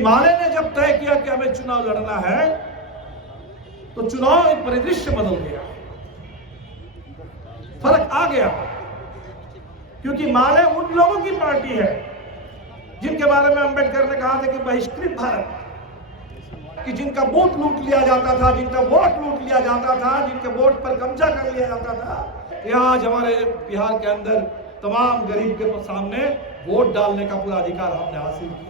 हिमालय ने जब तय किया कि हमें चुनाव लड़ना है तो चुनाव एक परिदृश्य बदल गया, फर्क आ गया। क्योंकि हिमालय उन लोगों की पार्टी है जिनके बारे में अंबेडकर ने कहा था कि बहिष्कृत भारत, कि जिनका वोट लूट लिया जाता था, जिनका वोट लूट लिया जाता था, जिनके वोट पर कब्जा कर लिया जाता था। यहाँ आज हमारे बिहार के अंदर तमाम गरीब के सामने वोट डालने का पूरा अधिकार हमने हासिल किया।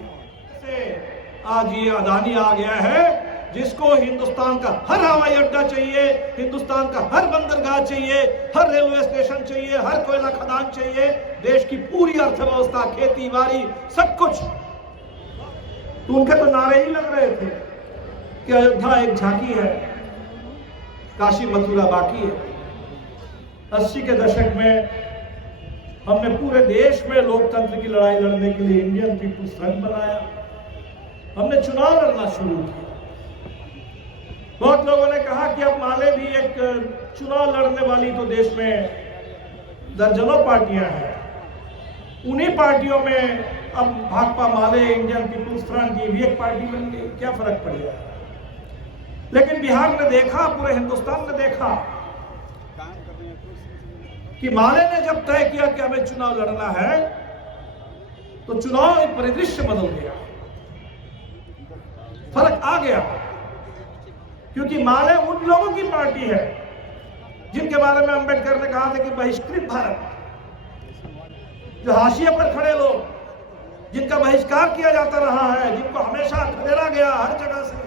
आज ये अदानी आ गया है जिसको हिंदुस्तान का हर हवाई अड्डा चाहिए, हिंदुस्तान का हर बंदरगाह चाहिए, हर रेलवे स्टेशन चाहिए, हर कोयला खदान चाहिए, देश की पूरी अर्थव्यवस्था, खेती बाड़ी, सब कुछ। तो उनके तो नारे ही लग रहे थे कि अयोध्या एक झांकी है, काशी मथुरा बाकी है। 80 के दशक में हमने पूरे देश में लोकतंत्र की लड़ाई लड़ने के लिए इंडियन पीपुल्स फ्रंट बनाया, हमने चुनाव लड़ना शुरू किया। बहुत लोगों ने कहा कि अब माले भी एक चुनाव लड़ने वाली तो देश में दर्जनों पार्टियां हैं, उन्हीं पार्टियों में अब भाकपा, माले, इंडियन पीपुल्स फ्रंट, ये भी एक पार्टी बन गई, क्या फर्क पड़ेगा। लेकिन बिहार ने देखा, पूरे हिंदुस्तान ने देखा कि माले ने जब तय किया कि हमें चुनाव लड़ना है तो चुनाव एक परिदृश्य बदल गया, फर्क आ गया। क्योंकि माले उन लोगों की पार्टी है जिनके बारे में अंबेडकर ने कहा था कि बहिष्कृत भारत, जो हाशिए पर खड़े लोग, जिनका बहिष्कार किया जाता रहा है, जिनको हमेशा खदेड़ा गया हर जगह से,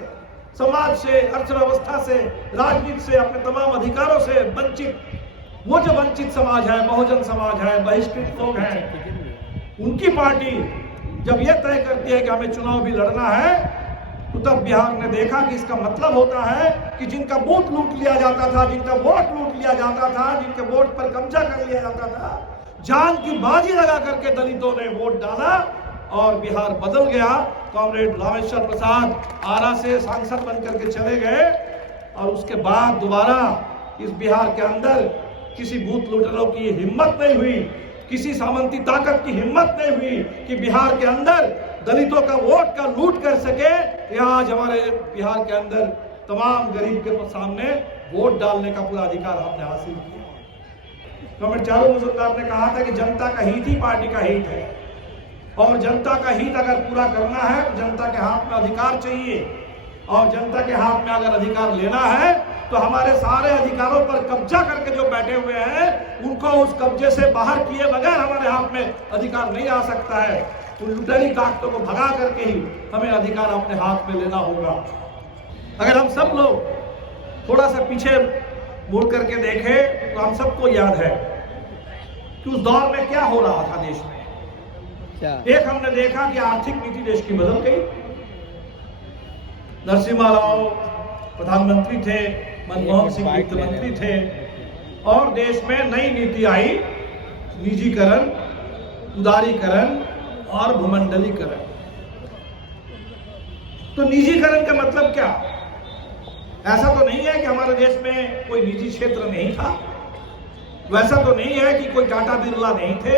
समाज से, अर्थव्यवस्था से, राजनीति से, अपने तमाम अधिकारों से वंचित, वो जो वंचित समाज है, बहुजन समाज है, बहिष्कृत लोग हैं, उनकी पार्टी जब यह तय करती है कि हमें चुनाव भी लड़ना है, तो तब बिहार ने देखा कि इसका मतलब होता है कि जिनका वोट लूट लिया जाता था, जिनका वोट लूट लिया जाता था, जिनके वोट पर कब्जा कर लिया जाता था, जान की बाजी लगा करके दलितों ने वोट डाला और बिहार बदल गया। कॉमरेड रामेश्वर प्रसाद आरा से सांसद बनकर के चले गए और उसके बाद दोबारा इस बिहार के अंदर किसी बूथ लूटरों की हिम्मत नहीं हुई, किसी सामंती ताकत की हिम्मत नहीं हुई कि बिहार के अंदर दलितों का वोट का लूट कर सके। यहाँ आज हमारे बिहार के अंदर तमाम गरीब के सामने वोट डालने का पूरा अधिकार हमने हासिल किया। कॉमरेड चारू मजुमदार ने कहा था कि जनता का हित ही पार्टी का हित है, और जनता का हित अगर पूरा करना है तो जनता के हाथ में अधिकार चाहिए, और जनता के हाथ में अगर अधिकार लेना है तो हमारे सारे अधिकारों पर कब्जा करके जो बैठे हुए हैं उनको उस कब्जे से बाहर किए बगैर हमारे हाथ में अधिकार नहीं आ सकता है। उन लुटेरी ताकतों को भगा करके ही हमें अधिकार अपने हाथ में लेना होगा। अगर हम सब लोग थोड़ा सा पीछे मुड़ करके देखें तो हम सबको याद है कि उस दौर में क्या हो रहा था देश में। एक हमने देखा कि आर्थिक नीति देश की बदल गई, नरसिम्हा राव प्रधानमंत्री थे, मनमोहन सिंह वित्त मंत्री थे, और देश में नई नीति आई, निजीकरण, उदारीकरण और भूमंडलीकरण। तो निजीकरण का मतलब क्या? ऐसा तो नहीं है कि हमारे देश में कोई निजी क्षेत्र नहीं था, वैसा तो नहीं है कि कोई टाटा बिरला नहीं थे,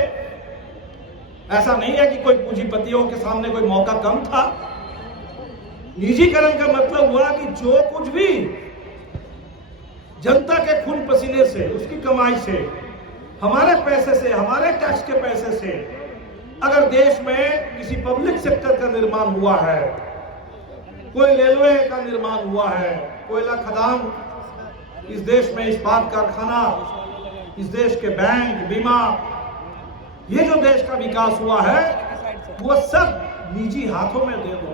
ऐसा नहीं है कि कोई पूंजीपतियों के सामने कोई मौका कम था। निजीकरण का मतलब हुआ कि जो कुछ भी जनता के खून पसीने से, उसकी कमाई से, हमारे पैसे से, हमारे टैक्स के पैसे से अगर देश में किसी पब्लिक सेक्टर का निर्माण हुआ है, कोई रेलवे का निर्माण हुआ है, कोयला खदान, इस देश में इस्पात कारखाना, इस देश के बैंक, बीमा, ये जो देश का विकास हुआ है वो सब निजी हाथों में दे दो।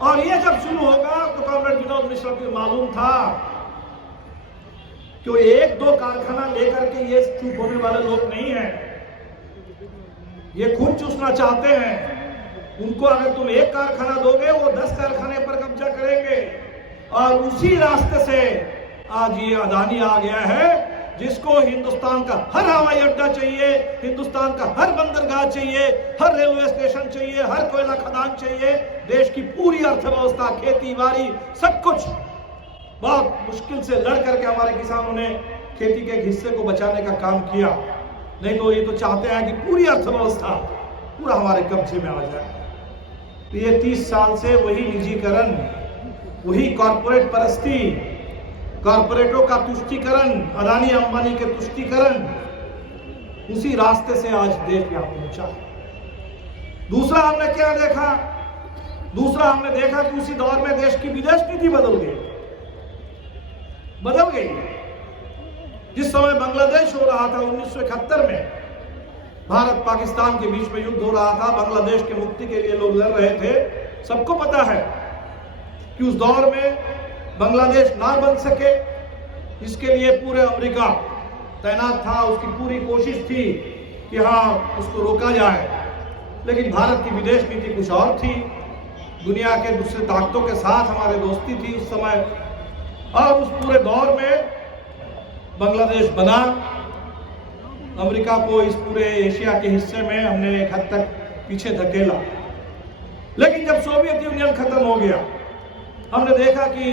और ये जब शुरू होगा तो कॉमरेड विनोद मिश्रा को मालूम था कि एक दो कारखाना लेकर के ये चुप होने वाले लोग नहीं हैं, ये खून चूसना चाहते हैं। उनको अगर तुम एक कारखाना दोगे वो 10 कारखाने पर कब्जा करेंगे, और उसी रास्ते से आज ये अदानी आ गया है जिसको हिंदुस्तान का हर हवाई अड्डा चाहिए, हिंदुस्तान का हर बंदरगाह चाहिए, हर रेलवे स्टेशन चाहिए, हर कोयला खदान चाहिए, देश की पूरी अर्थव्यवस्था, खेती बाड़ी, सब कुछ। बहुत मुश्किल से लड़ करके हमारे किसानों ने खेती के हिस्से को बचाने का काम किया, नहीं तो ये तो चाहते हैं कि पूरी अर्थव्यवस्था पूरा हमारे कब्जे में आ जाए। तो ये 30 साल से वही निजीकरण, वही कॉरपोरेट परस्ती, कॉरपोरेटों का तुष्टीकरण, अदानी अंबानी के तुष्टीकरण, उसी रास्ते से आज देश यहां पहुंचा। दूसरा हमने क्या देखा? दूसरा हमने देखा कि उसी दौर में देश की विदेश नीति बदल गई। जिस समय बांग्लादेश हो रहा था 1971 में, भारत पाकिस्तान के बीच में युद्ध हो रहा था, बांग्लादेश के मुक्ति के लिए लोग लड़ रहे थे। सबको पता है कि उस दौर में बांग्लादेश ना बन सके, इसके लिए पूरे अमेरिका तैनात था। उसकी पूरी कोशिश थी कि हाँ, उसको रोका जाए, लेकिन भारत की विदेश नीति कुछ और थी। दुनिया के दूसरे ताकतों के साथ हमारे दोस्ती थी उस समय, और उस पूरे दौर में बांग्लादेश बना। अमेरिका को इस पूरे एशिया के हिस्से में हमने एक हद तक पीछे धकेला। लेकिन जब सोवियत यूनियन खत्म हो गया, हमने देखा कि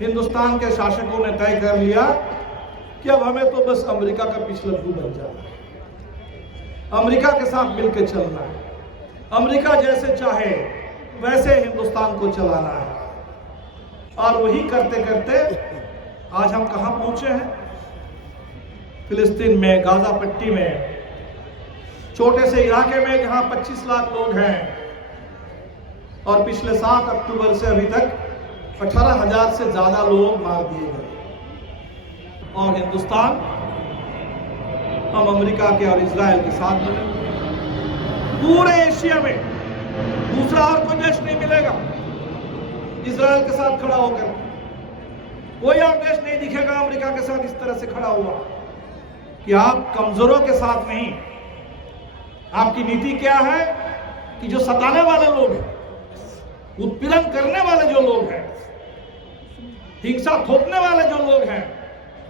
हिंदुस्तान के शासकों ने तय कर लिया कि अब हमें तो बस अमेरिका का पिछलग्गू बन जाना है, अमेरिका के साथ मिलकर चलना है, अमेरिका जैसे चाहे वैसे हिंदुस्तान को चलाना है। और वही करते करते आज हम कहां पहुंचे हैं? फिलिस्तीन में, गाजा पट्टी में, छोटे से इलाके में जहां 25 लाख लोग हैं, और पिछले 7 अक्टूबर से अभी तक 18,000 से ज्यादा लोग मार दिए गए। और हिंदुस्तान हम अमेरिका के और इजराइल के साथ बने। पूरे एशिया में दूसरा और कोई देश नहीं मिलेगा इजराइल के साथ खड़ा होकर। कोई और देश नहीं दिखेगा अमेरिका के साथ इस तरह से खड़ा हुआ कि आप कमजोरों के साथ नहीं। आपकी नीति क्या है कि जो सताने वाले लोग हैं, उत्पीड़न करने वाले जो लोग हैं, हिंसा थोपने वाले जो लोग हैं,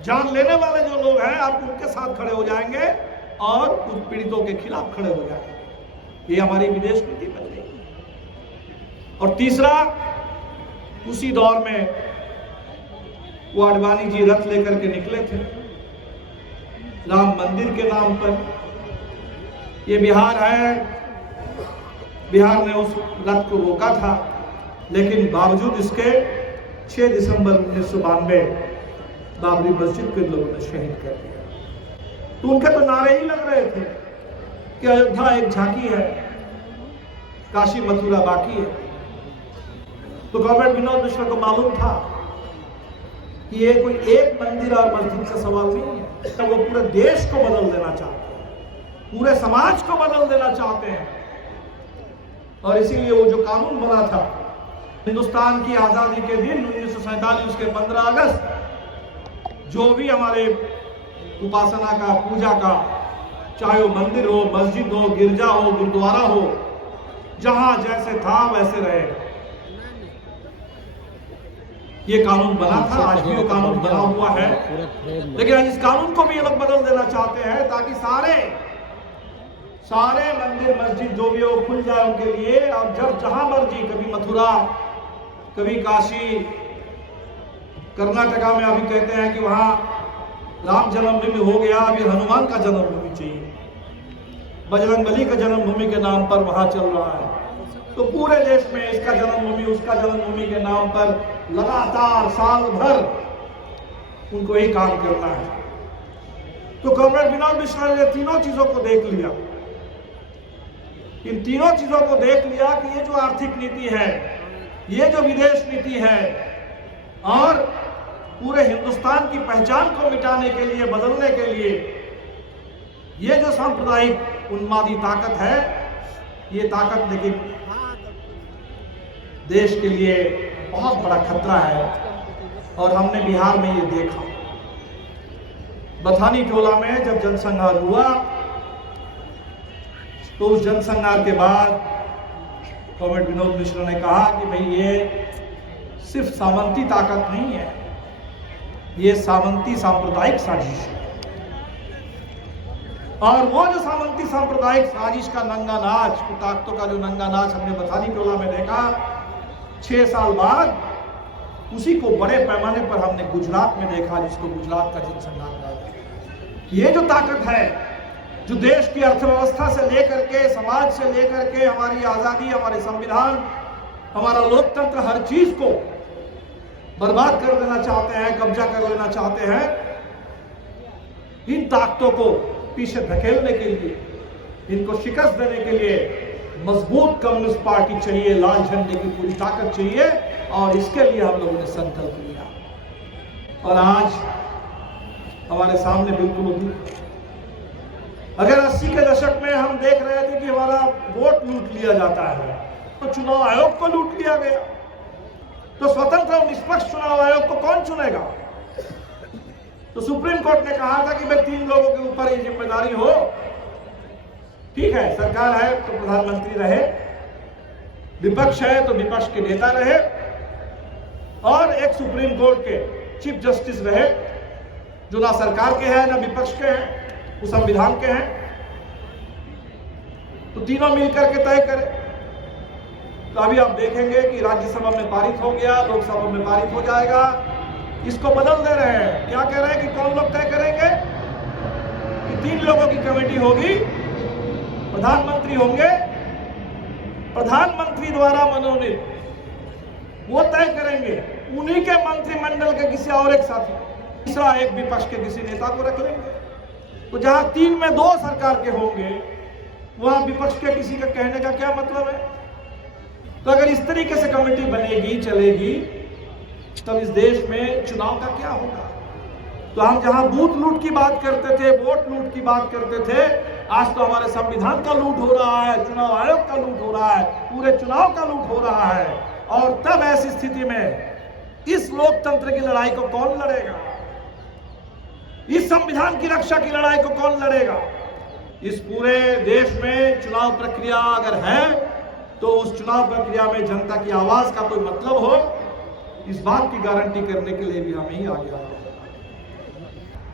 जान लेने वाले जो लोग हैं, आप उनके साथ खड़े हो जाएंगे और उत्पीड़ितों के खिलाफ खड़े हो जाएंगे। ये हमारी विदेश नीति बन गई। और तीसरा, उसी दौर में वो आडवाणी जी रथ लेकर के निकले थे राम मंदिर के नाम पर। ये बिहार है, बिहार ने उस रथ को रोका था, लेकिन बावजूद इसके 6 दिसंबर 1992 बाबरी मस्जिद के लोगों ने शहीद कर दिया। तो उनके तो नारे ही लग रहे थे कि अयोध्या एक झांकी है, काशी मथुरा बाकी है। तो कॉमरेड विनोद मिश्रा को मालूम था कि ये कोई एक मंदिर और मस्जिद का सवाल नहीं है, तो वो पूरे देश को बदल देना चाहते हैं, पूरे समाज को बदल देना चाहते हैं। और इसीलिए वो जो कानून बना था हिंदुस्तान की आजादी के दिन 1947 के 15 अगस्त, जो भी हमारे उपासना का, पूजा का, चाहे वो मंदिर हो, मस्जिद हो, गिरजा हो, गुरुद्वारा हो, जहां जैसे था वैसे रहे। ये कानून बना था, आज भी वो कानून बना हुआ है, लेकिन आज इस कानून को भी ये लोग बदल देना चाहते हैं ताकि सारे मंदिर मस्जिद जो भी है वो खुल जाए उनके लिए। और जब जहां मर्जी, कभी मथुरा, कभी काशी, कर्नाटका में अभी कहते हैं कि वहां राम जन्मभूमि हो गया, अभी हनुमान का जन्मभूमि चाहिए, बजरंगबली का जन्मभूमि के नाम पर वहां चल रहा है। तो पूरे देश में इसका जन्मभूमि, उसका जन्मभूमि के नाम पर लगातार साल भर उनको यही काम करना है। तो कॉमरेड विनोद मिश्रा ने तीनों चीजों को देख लिया। इन तीनों चीजों को देख लिया कि ये जो आर्थिक नीति है, ये जो विदेश नीति है, और पूरे हिंदुस्तान की पहचान को मिटाने के लिए, बदलने के लिए, ये जो सांप्रदायिक उन्मादी ताकत है, ये ताकत लेकिन देश के लिए बहुत बड़ा खतरा है। और हमने बिहार में ये देखा। बथानी टोला में जब जनसंहार हुआ, तो उस जनसंहार के बाद कॉमरेड विनोद मिश्रा ने कहा कि भाई ये सिर्फ सामंती ताकत नहीं है, ये सामंती सांप्रदायिक साजिश है। और वो जो सामंती सांप्रदायिक साजिश का नंगा नाच, ताकतों का जो नंगा नाच हमने बथानी टोला में देखा, 6 साल बाद उसी को बड़े पैमाने पर हमने गुजरात में देखा, जिसको गुजरात का जनसंहार कहा। ये जो ताकत है, जो देश की अर्थव्यवस्था से लेकर के, समाज से लेकर के, हमारी आजादी, हमारे संविधान, हमारा लोकतंत्र हर चीज को बर्बाद कर देना चाहते हैं, कब्जा कर लेना चाहते हैं। इन ताकतों को पीछे धकेलने के लिए, इनको शिकस्त देने के लिए मजबूत कम्युनिस्ट पार्टी चाहिए, लाल झंडे की पूरी ताकत चाहिए, और इसके लिए हम लोगों ने संकल्प लिया। और आज हमारे सामने बिल्कुल अगर 80 के दशक में हम देख रहे थे कि हमारा वोट लूट लिया जाता है, तो चुनाव आयोग को लूट लिया गया, तो स्वतंत्र और निष्पक्ष चुनाव आयोग को कौन चुनेगा? तो सुप्रीम कोर्ट ने कहा था कि भाई 3 लोगों के ऊपर ये जिम्मेदारी हो। ठीक है, सरकार है तो प्रधानमंत्री रहे, विपक्ष है तो विपक्ष के नेता रहे, और एक सुप्रीम कोर्ट के चीफ जस्टिस रहे, जो ना सरकार के हैं ना विपक्ष के हैं, वो संविधान के हैं। तो तीनों मिलकर के तय करें। तो अभी आप देखेंगे कि राज्यसभा में पारित हो गया, लोकसभा में पारित हो जाएगा। इसको बदल दे रहे हैं। क्या कह रहे हैं कि कौन लोग तय करेंगे? कि 3 लोगों की कमेटी होगी, प्रधानमंत्री होंगे, प्रधानमंत्री द्वारा मनोनीत, वो तय करेंगे, उन्हीं के मंत्रिमंडल के किसी और एक साथी, तीसरा एक विपक्ष के किसी नेता को रख लेंगे। तो जहां 3 में 2 सरकार के होंगे, वहां विपक्ष के किसी का कहने का क्या मतलब है? तो अगर इस तरीके से कमेटी बनेगी, चलेगी, तब इस देश में चुनाव का क्या होगा? तो हम जहां बूथ लूट की बात करते थे, वोट लूट की बात करते थे, आज तो हमारे संविधान का लूट हो रहा है, चुनाव आयोग का लूट हो रहा है, पूरे चुनाव का लूट हो रहा है। और तब ऐसी स्थिति में इस लोकतंत्र की लड़ाई को कौन लड़ेगा? इस संविधान की रक्षा की लड़ाई को कौन लड़ेगा? इस पूरे देश में चुनाव प्रक्रिया अगर है, तो उस चुनाव प्रक्रिया में जनता की आवाज का कोई मतलब हो, इस बात की गारंटी करने के लिए भी हम ही आगे आए।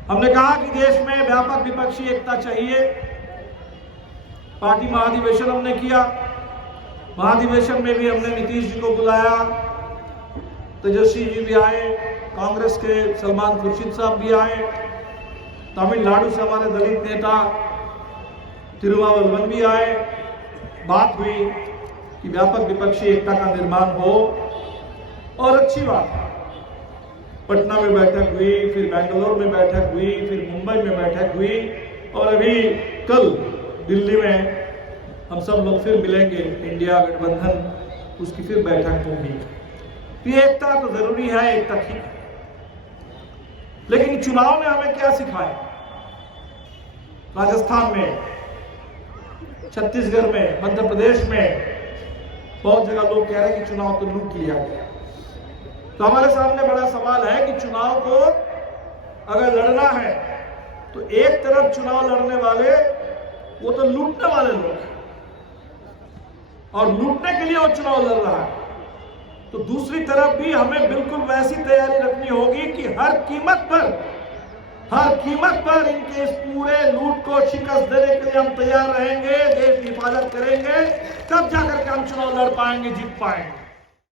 हमने कहा कि देश में व्यापक विपक्षी एकता चाहिए। पार्टी महाधिवेशन हमने किया। महाधिवेशन में भी हमने नीतीश जी को बुलाया, तेजस्वी जी भी आए, कांग्रेस के सलमान खुर्शीद साहब भी आए, तमिलनाडु से हमारे दलित नेता तिरुमावलवन भी आए। बात हुई कि व्यापक विपक्षी एकता का निर्माण हो, और अच्छी बात है। पटना में बैठक हुई, फिर बेंगलोर में बैठक हुई, फिर मुंबई में बैठक हुई, और अभी कल दिल्ली में हम सब लोग फिर मिलेंगे, इंडिया गठबंधन, उसकी फिर बैठक होगी। ये एकता तो जरूरी है, एकता ठीक है, लेकिन चुनाव ने हमें क्या सिखाया? राजस्थान में, छत्तीसगढ़ में, मध्य प्रदेश में बहुत जगह लोग कह रहे हैं कि चुनाव तो लूट लिया गया। तो हमारे सामने बड़ा सवाल है कि चुनाव को अगर लड़ना है, तो एक तरफ चुनाव लड़ने वाले वो तो लूटने वाले लोग हैं, और लूटने के लिए वो चुनाव लड़ रहा है, तो दूसरी तरफ भी हमें बिल्कुल वैसी तैयारी रखनी होगी कि हर कीमत पर इनके इस पूरे लूट को शिकस्त देने के लिए हम तैयार रहेंगे, देश की हिफाजत करेंगे, तब जाकर के हम चुनाव लड़ पाएंगे, जीत पाएंगे।